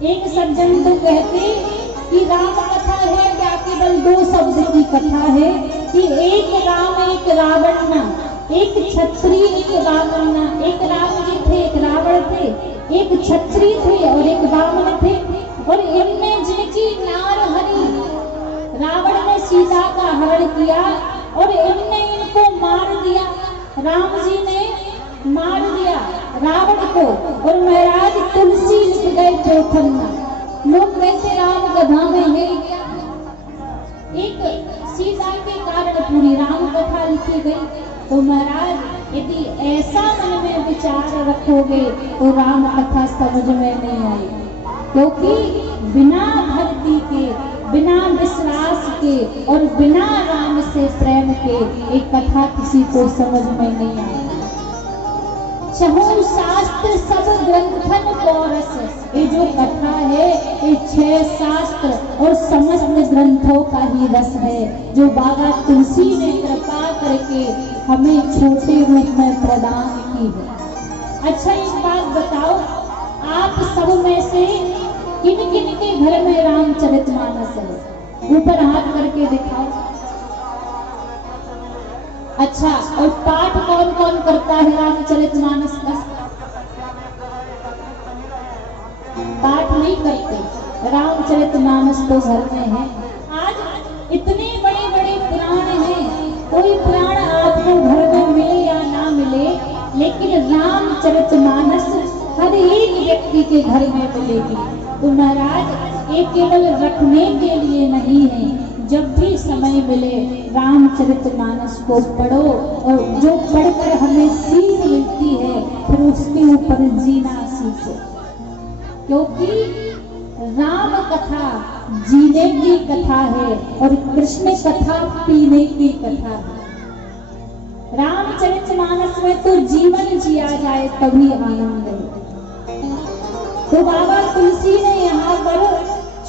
एक सज्जन तो कहते कि राम कथा है क्या केवल दो शब्द की कथा है, कि एक राम एक रावण ना, एक क्षत्रिय एक रावण ना। एक राम जी थे, एक रावण थे, एक क्षत्रिय थे और एक रावण थे। और इनमें जिनकी नार हरी, रावण ने सीता का हरण किया और इनने इनको मार दिया। राम जी ने मार दिया रावण को और महाराज तुलसी लिख गए चौथन में। लोग कहते राम गधा में ले गया। एक सीता के कारण पूरी राम कथा लिखी गई। तो महाराज यदि ऐसा मन में विचार रखोगे तो राम कथा समझ में नहीं आएगी, क्योंकि बिना भक्ति के, बिना विश्वास के और बिना राम से प्रेम के एक कथा किसी को समझ में नहीं आएगी। चहु शास्त्र सब ग्रंथन पौरस, ये जो कथा है ये 6 शास्त्र और समस्त ग्रंथों का ही रस है, जो बाबा तुलसी ने कृपा करके हमें छोटे रूप में प्रदान की है। अच्छा एक बात बताओ, आप सब में से किन किन के घर में रामचरितमानस है? ऊपर हाथ करके दिखाओ। अच्छा, और पाठ कौन कौन करता है रामचरितमानस का? पाठ नहीं करते, रामचरितमानस तो घर में है। आज इतने बड़े बड़े पुराण हैं, कोई पुराण आपको घर में मिले या ना मिले, लेकिन रामचरितमानस हर एक व्यक्ति के घर में मिलेगी। तो महाराज ये केवल रखने के लिए नहीं है, जब भी समय मिले रामचरितमानस को पढ़ो, और जो पढ़कर हमें सीख मिलती है फिर उसके ऊपर जीना सीखो, क्योंकि राम कथा जीने की कथा है और कृष्ण कथा पीने की कथा है। रामचरितमानस में तो जीवन जिया जाए तभी आनंद है। तो बाबा तुलसी ने यहाँ पर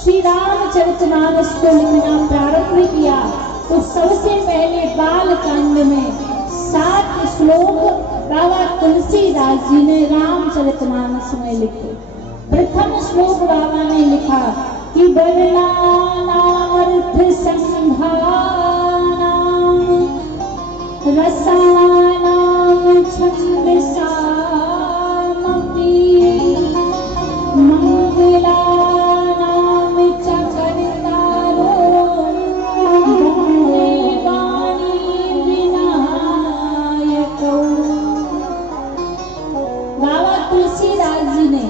श्री रामचरितमानस को लिखना प्रारंभ किया। तो सबसे पहले बाल कांड में 7 श्लोक बाबा तुलसीदास जी ने रामचरितमानस में लिखे। प्रथम श्लोक बाबा ने लिखा कि वर्णानामर्थ संधानाम रसानाम छंदसामपि मंगलानाम च कर्तारो वन्दे वाणी विनायकौ। बाबा तुलसीदास जी ने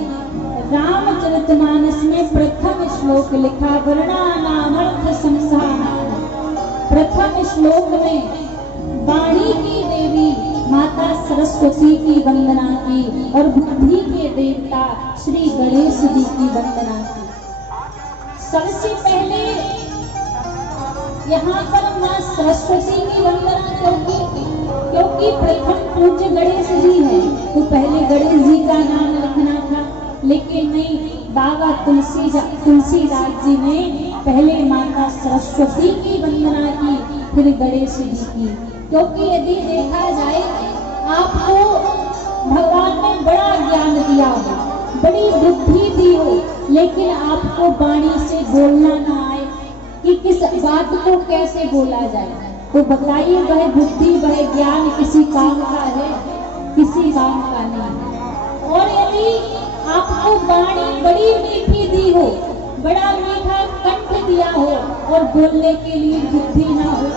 रामचरितमानस में प्रथम श्लोक लिखा वर्णानामर्थ संधानाम। प्रथम श्लोक में वाणी की देवी माता सरस्वती की वंदना की और बुद्धि के देवता श्री गणेश जी की वंदना की। सबसे पहले यहाँ पर माँ सरस्वती की वंदना क्योंकि प्रथम पूज्य गणेश जी हैं, तो पहले गणेश जी का नाम लिखना था, लेकिन नहीं, बाबा तुलसीदास जी ने पहले माता सरस्वती की वंदना की फिर गणेश जी की। क्योंकि यदि देखा जाए आपको भगवान ने बड़ा ज्ञान दिया हो, बड़ी बुद्धि दी हो, लेकिन आपको वाणी से बोलना ना आए कि किस बात को कैसे बोला जाए, तो बताइए वह बुद्धि वह ज्ञान किसी काम का है? किसी काम का नहीं। और यदि आपको वाणी बड़ी मीठी दी हो, बड़ा मीठा कंठ दिया हो और बोलने के लिए बुद्धि ना हो,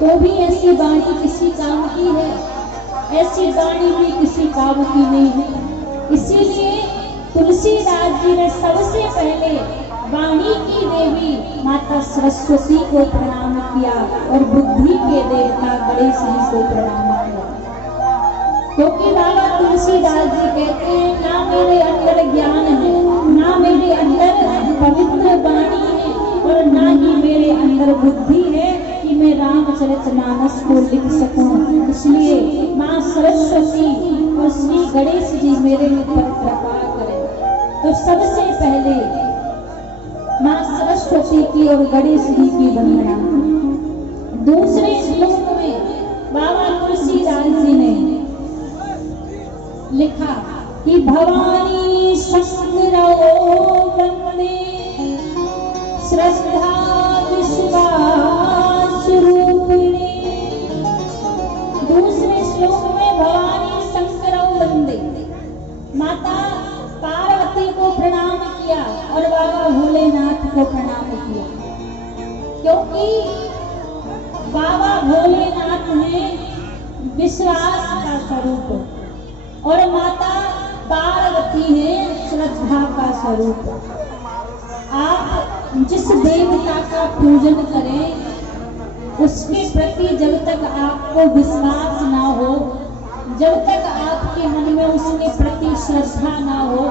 तो भी ऐसी वाणी किसी काम की है? ऐसी वाणी भी किसी काम की नहीं है। इसीलिए तुलसीदास जी ने सबसे पहले वाणी की देवी माता सरस्वती को प्रणाम किया और बुद्धि के देवता गणेश जी को प्रणाम किया। क्योंकि बाबा तुलसीदास जी कहते हैं ना मेरे अंदर ज्ञान है, ना मेरे अंदर पवित्र वाणी है और ना ही मेरे अंदर बुद्धि है कि मैं रामचरितमानस को लिख सकूं। इसलिए माँ सरस्वती और श्री गणेश जी मेरे ऊपर कृपा करें। तो सबसे पहले माँ सरस्वती की और गणेश जी की वंदना। दूसरे श्लोक में बाबा तुलसीदास जी ने लिखा कि भवानी शंकरो को प्रणाम किया, क्योंकि बाबा भोलेनाथ हैं विश्वास का स्वरूप और माता पार्वती है श्रद्धा का स्वरूप। आप जिस देवता का पूजन करें उसके प्रति जब तक आपको विश्वास ना हो, जब तक आपके मन में उसके प्रति श्रद्धा ना हो,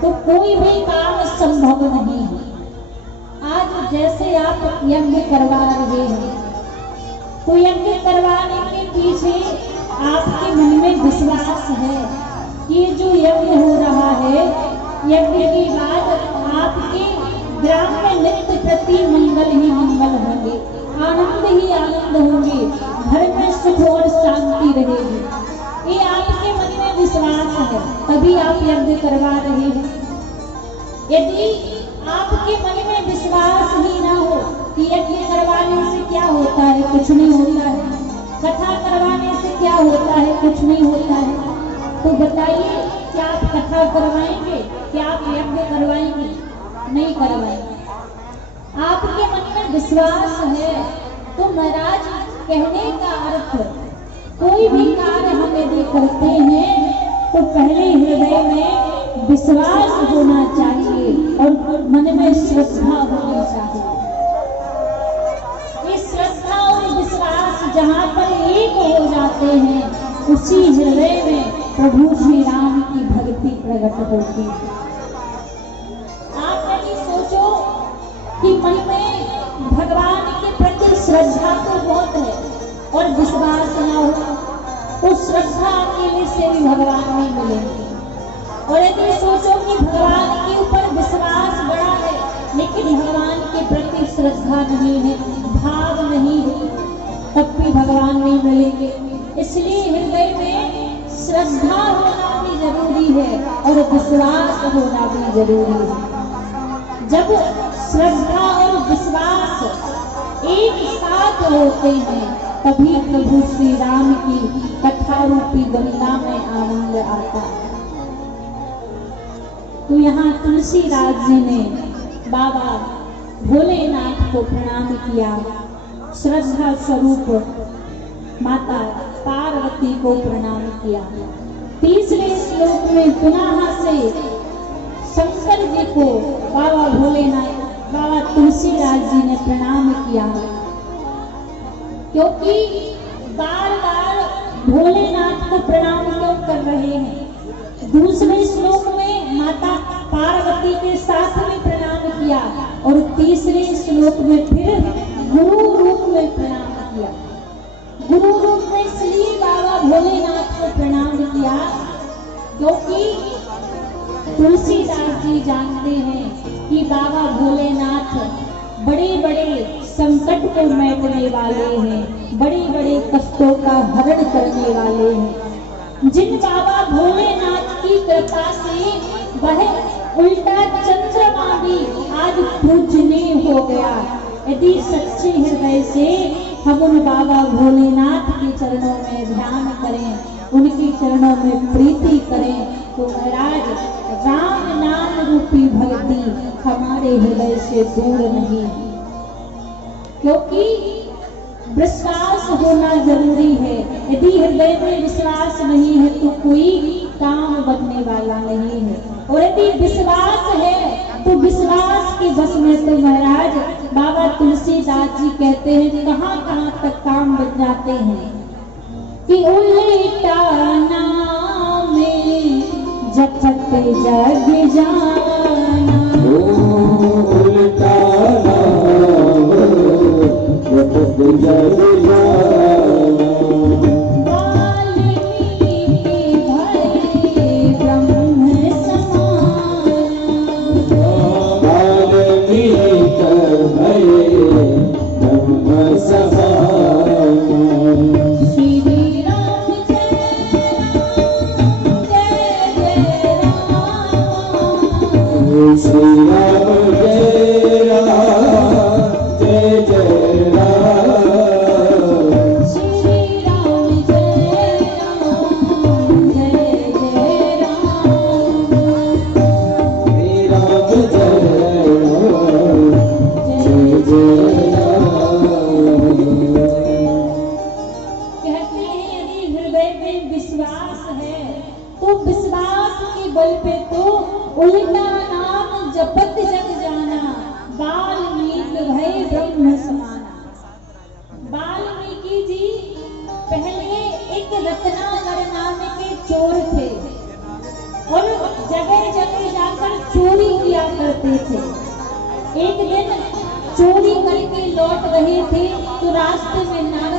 तो कोई भी काम संभव नहीं है। आज जैसे आप यज्ञ करवा रहे हैं, तो यज्ञ करवाने के पीछे आपके मन में विश्वास है कि ये जो यज्ञ हो रहा है, यज्ञ के बाद आपके ग्राम में नित्य प्रति मंगल ही मंगल होंगे, आनंद ही आनंद होंगे, घर में सुख और शांति रहेगी। ये आपके मन में विश्वास है, तभी आप यज्ञ करवा रहे हैं। यदि आपके मन में विश्वास ही ना हो कि यज्ञ करवाने से क्या होता है, कुछ नहीं होता है, कथा करवाने से क्या होता है, कुछ नहीं होता है, तो बताइए क्या आप कथा करवाएंगे, क्या आप यज्ञ करवाएंगे? नहीं करवाएंगे। आपके मन में विश्वास है तो महाराज कहने का अर्थ, कोई भी कार्य हम यदि करते हैं तो पहले हृदय में विश्वास होना चाहिए और मन में श्रद्धा होनी चाहिए। ये श्रद्धा और विश्वास जहाँ पर एक हो जाते हैं, उसी हृदय में प्रभु श्री राम की भक्ति प्रकट होती है। आप यदि सोचो कि मन में भगवान के प्रति श्रद्धा तो बहुत है और विश्वास ना हो, तो श्रद्धा अकेले से भी भगवान नहीं मिलेंगे। और यदि सोचो कि भगवान के ऊपर विश्वास बड़ा है लेकिन भगवान के प्रति श्रद्धा नहीं है, भाव नहीं है, तब भी भगवान नहीं मिलेंगे। इसलिए हृदय में श्रद्धा होना भी जरूरी है और विश्वास होना भी जरूरी है। जब श्रद्धा और विश्वास एक साथ होते हैं, तभी प्रभु श्री राम की कथा रूपी गंगा में आनंद आता है। तो यहाँ तुलसीदास जी ने बाबा भोलेनाथ को प्रणाम किया, श्रद्धा स्वरूप माता पार्वती को प्रणाम किया। तीसरे श्लोक में पुनः से शंकर जी को बाबा भोलेनाथ, बाबा तुलसीदास जी ने प्रणाम किया, क्योंकि बार बार भोलेनाथ को प्रणाम क्यों कर रहे हैं। दूसरे श्लोक में माता पार्वती के साथ में प्रणाम किया और तीसरे श्लोक में फिर गुरु रूप में प्रणाम किया। गुरु रूप में इसलिए बाबा भोलेनाथ को प्रणाम किया क्योंकि तुलसीदास जी जानते हैं कि बाबा भोलेनाथ बड़े बड़े संकट को मिटाने वाले हैं, बड़े बड़े कष्टों का हरण करने वाले हैं। जिन बाबा भोलेनाथ की कृपा से वह उल्टा चंद्रमा भी आज पूजनीय हो गया। यदि सच्चे हृदय से हम उन बाबा भोलेनाथ के चरणों में ध्यान करें, उनके चरणों में प्रीति करें, तो महाराज राम नाम रूपी भक्ति हमारे हृदय से दूर नहीं है। क्योंकि विश्वास होना जरूरी है। यदि हृदय में विश्वास नहीं है तो कोई काम बनने वाला नहीं है, और यदि विश्वास है तो विश्वास के बस में तो महाराज बाबा तुलसीदास जी कहते हैं कहाँ कहाँ तक काम बन जाते हैं कि उल्टा नाम जपत जग जाना, उल्टा नाम जपत जग जाना, है, तो विश्वास के बल पे तो उल्टा नाम जपत जग जाना, वाल्मीकि भय ब्रह्म समाना। वाल्मीकि जी पहले एक रत्नाकर नाम के चोर थे और जगह जगह जाकर चोरी किया करते थे। एक दिन चोरी करके लौट रहे थे तो रास्ते में नारद